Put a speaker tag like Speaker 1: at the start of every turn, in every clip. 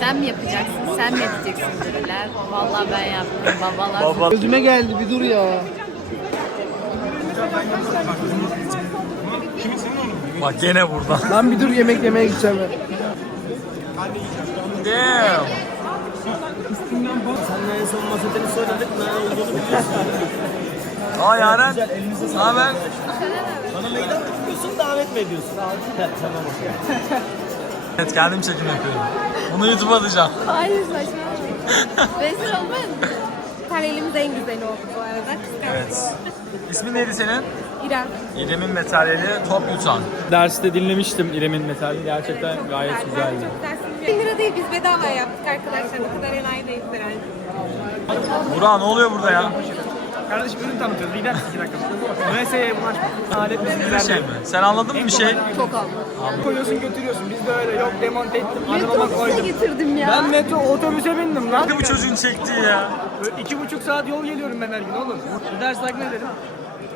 Speaker 1: Sen mi yapacaksın? Sen mi edeceksin dediler. Vallahi ben yaptım babalar.
Speaker 2: Gözüme geldi bir dur ya.
Speaker 3: Bak gene burada.
Speaker 2: Lan bir dur yemek yemeye gideceğim ben.
Speaker 3: Damn.
Speaker 4: Seninle en son masetini söyledik. Ne olduğunu biliyorsun.
Speaker 3: Aa Yaren. Ne haber?
Speaker 4: Bana meydan mı tutuyorsun, davet mi ediyorsun? tamam.
Speaker 3: Evet kendim çekim yapıyorum. Bunu YouTube'a atacağım.
Speaker 1: Hayır saçmalama. Rezil olmaz mı? Karelimiz en güzeli oldu bu arada.
Speaker 3: Evet. İsmin neydi senin?
Speaker 1: İrem.
Speaker 3: İrem'in materyali top yutan.
Speaker 5: Derste dinlemiştim İrem'in metali. Gerçekten gayet güzeldi.
Speaker 1: 1000 lira değil biz bedava yaptık arkadaşlar. Bu kadar enayi değiliz herhalde.
Speaker 3: Burak ne oluyor burada ya?
Speaker 5: Kardeşim ürün tanıtıyoruz. Lider iki dakika. Müesseseye bulaşma. Alet
Speaker 3: Bir şey mi? Sen anladın mı bir şey?
Speaker 1: Çok aldım.
Speaker 5: koyuyorsun götürüyorsun. Biz de öyle yok demonte ettim. Arabama
Speaker 1: Metrobüse
Speaker 5: koydum.
Speaker 1: getirdim ya.
Speaker 5: Ben metro otobüse bindim lan.
Speaker 3: Bu çocuğun çektiği ya.
Speaker 5: Böyle iki buçuk saat yol geliyorum ben her gün oğlum. Ders ne dedim.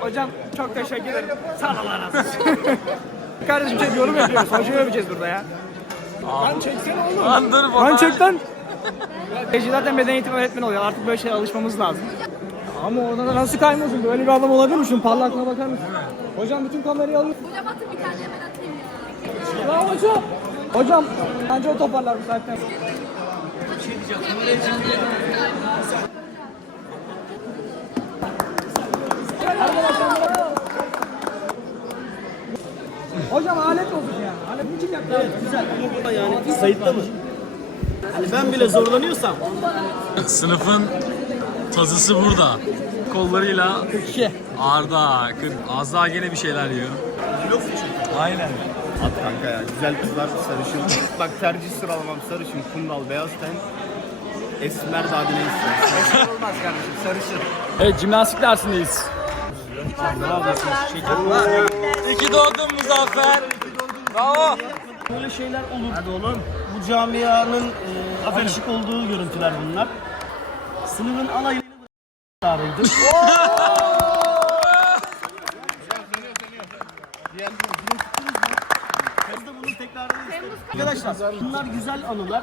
Speaker 5: Hocam çok teşekkür ederim. Sağ ol olsun. Kardeşim şey yorum yapıyoruz. Hocayı öveceğiz burada ya. Lan çeksene oğlum.
Speaker 3: Lan dur
Speaker 5: Lan
Speaker 3: bana.
Speaker 5: çek lan. Peki zaten beden eğitimi öğretmeni oluyor. Artık böyle şeye alışmamız lazım. Ama orada da nasıl kaymazsın? Böyle bir adam olabilir mi? Şunun parlaklığına bakar mısın? Hocam bütün kamerayı alıyor.
Speaker 1: Hocam atın bir tane hemen atayım.
Speaker 5: Ya hocam. Hocam. Bence o toparlar bu saatten. Hocam alet olduk yani. Alet kim yaptı?
Speaker 4: Evet, güzel ama burada yani sayıtta mı? Hani ben bile zorlanıyorsam
Speaker 3: Sınıfın tazısı burada. Kollarıyla
Speaker 5: 42.
Speaker 3: Arda. Az daha gene bir şeyler yiyor. Aynen.
Speaker 6: At kanka ya. Güzel kızlar sarışın. Bak tercih sıralamam sarışın, kumral, beyaz ten. Esmer daha ne istiyorsun?
Speaker 5: Olmaz kardeşim sarışın. Evet jimnastik dersindeyiz.
Speaker 3: İki doğdun Muzaffer. Bravo.
Speaker 4: böyle şeyler olur. Hadi oğlum. Bu camianın e, alışık olduğu görüntüler bunlar. Sınıfın alayını çağrıydı. Biz de bunun tekrarını Arkadaşlar bunlar güzel anılar.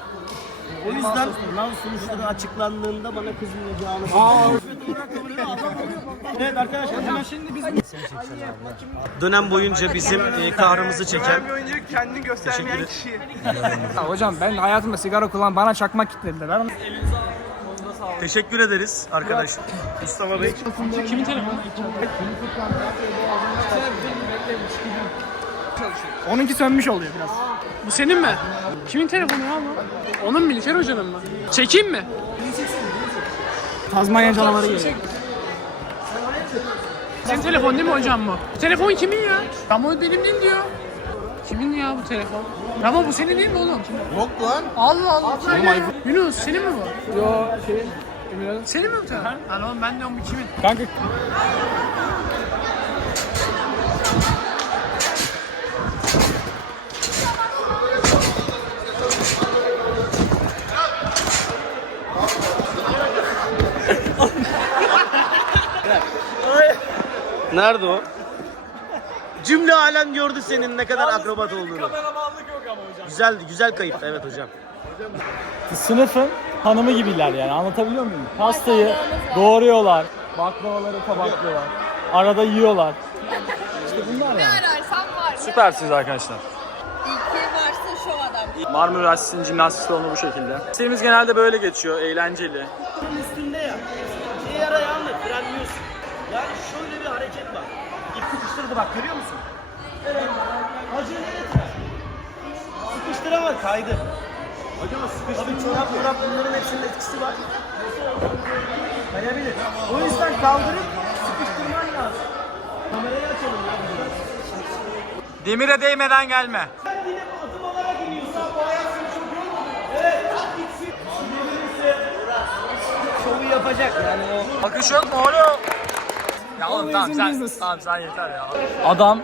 Speaker 4: O yüzden sınav sonuçları açıklandığında bana kızmayacağını Evet arkadaşlar hemen şimdi biz dönem boyunca bizim e, kahrımızı çeken
Speaker 5: boyunca kendini göstermeyen kişi. hocam ben hayatımda sigara kullan bana çakmak kitlediler. Ben
Speaker 3: Teşekkür ederiz arkadaşlar.
Speaker 6: Mustafa Bey.
Speaker 5: Kimin telefonu? Onunki sönmüş oluyor biraz.
Speaker 7: Bu senin mi? Kimin telefonu ya bu? Onun mu? İlker Hoca'nın mı? Çekeyim mi?
Speaker 5: Tazmanya canavarı geliyor.
Speaker 7: Senin telefon değil mi hocam bu? Telefon kimin ya? Ama benim değil diyor. Kimin ya bu telefon? Ama bu senin değil mi oğlum?
Speaker 6: Yok lan.
Speaker 7: Allah Allah. Yunus senin mi bu?
Speaker 5: Yo şey.
Speaker 7: Senin mi bu telefon? Lan oğlum ben diyorum bu kimin?
Speaker 5: Kanka
Speaker 4: Nerede o? Cümle alem gördü senin ne kadar akrobat olduğunu. Güzeldi, güzel kayıttı evet hocam.
Speaker 5: sınıfın hanımı gibiler yani anlatabiliyor muyum? Pastayı doğruyorlar. Baklavaları tabaklıyorlar. Arada yiyorlar. İşte bunlar yani.
Speaker 1: ararsan var.
Speaker 3: Süpersiniz arkadaşlar.
Speaker 1: İlki varsın şov adam.
Speaker 3: Marmara Üniversitesi'nin jimnastik salonu bu şekilde. Serimiz genelde böyle geçiyor, eğlenceli.
Speaker 4: üstünde ya. Diğer ayağınla frenliyorsun. Yani şöyle bir hareket var. Sıkıştırdı bak görüyor musun? Evet. Acele et. Sıkıştıramaz kaydı. Hocam sıkıştı. Tabii çorap çorap bunların hepsinin etkisi var. Kayabilir. O yüzden kaldırıp sıkıştırman lazım. Kamerayı açalım ya burada.
Speaker 3: Demire değmeden gelme.
Speaker 4: Yine adım alarak iniyorsun. Bu ayak seni çok yormadı. Evet. Gitsin. Sinirlenirse şovu yapacak yani o.
Speaker 3: Bakış yok mu oğlum? Ya oğlum tamam
Speaker 5: in
Speaker 3: sen,
Speaker 5: business.
Speaker 3: tamam sen yeter ya.
Speaker 5: Adam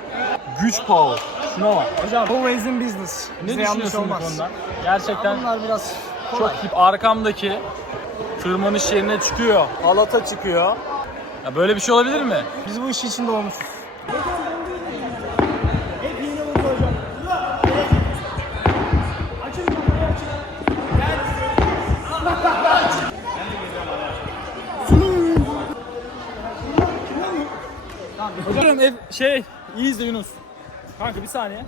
Speaker 5: güç power. Şuna bak. Hocam always in business.
Speaker 3: Ne
Speaker 5: Bize yanlış
Speaker 3: düşünüyorsun bu
Speaker 5: olmaz.
Speaker 3: konuda? Gerçekten
Speaker 5: Bunlar biraz
Speaker 3: çok hip. Arkamdaki tırmanış yerine çıkıyor. Halata çıkıyor. Ya böyle bir şey olabilir mi?
Speaker 5: biz bu iş için doğmuşuz.
Speaker 3: Şey iyi izle Yunus. Kanka bir saniye.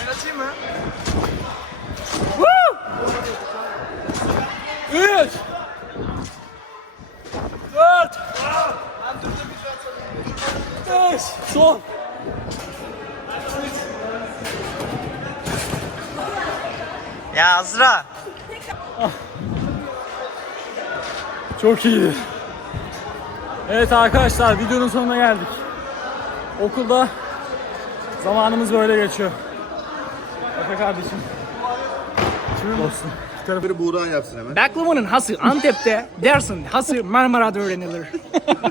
Speaker 5: Ben açayım mı?
Speaker 3: Üç. Dört. Beş. Son.
Speaker 8: Ya Azra.
Speaker 3: Çok iyiydi. Evet arkadaşlar videonun sonuna geldik. Okulda zamanımız böyle geçiyor. Efe kardeşim. Kimin olsun?
Speaker 6: Bir Buğra yapsın hemen.
Speaker 5: Baklavanın hası Antep'te, dersin hası Marmara'da öğrenilir.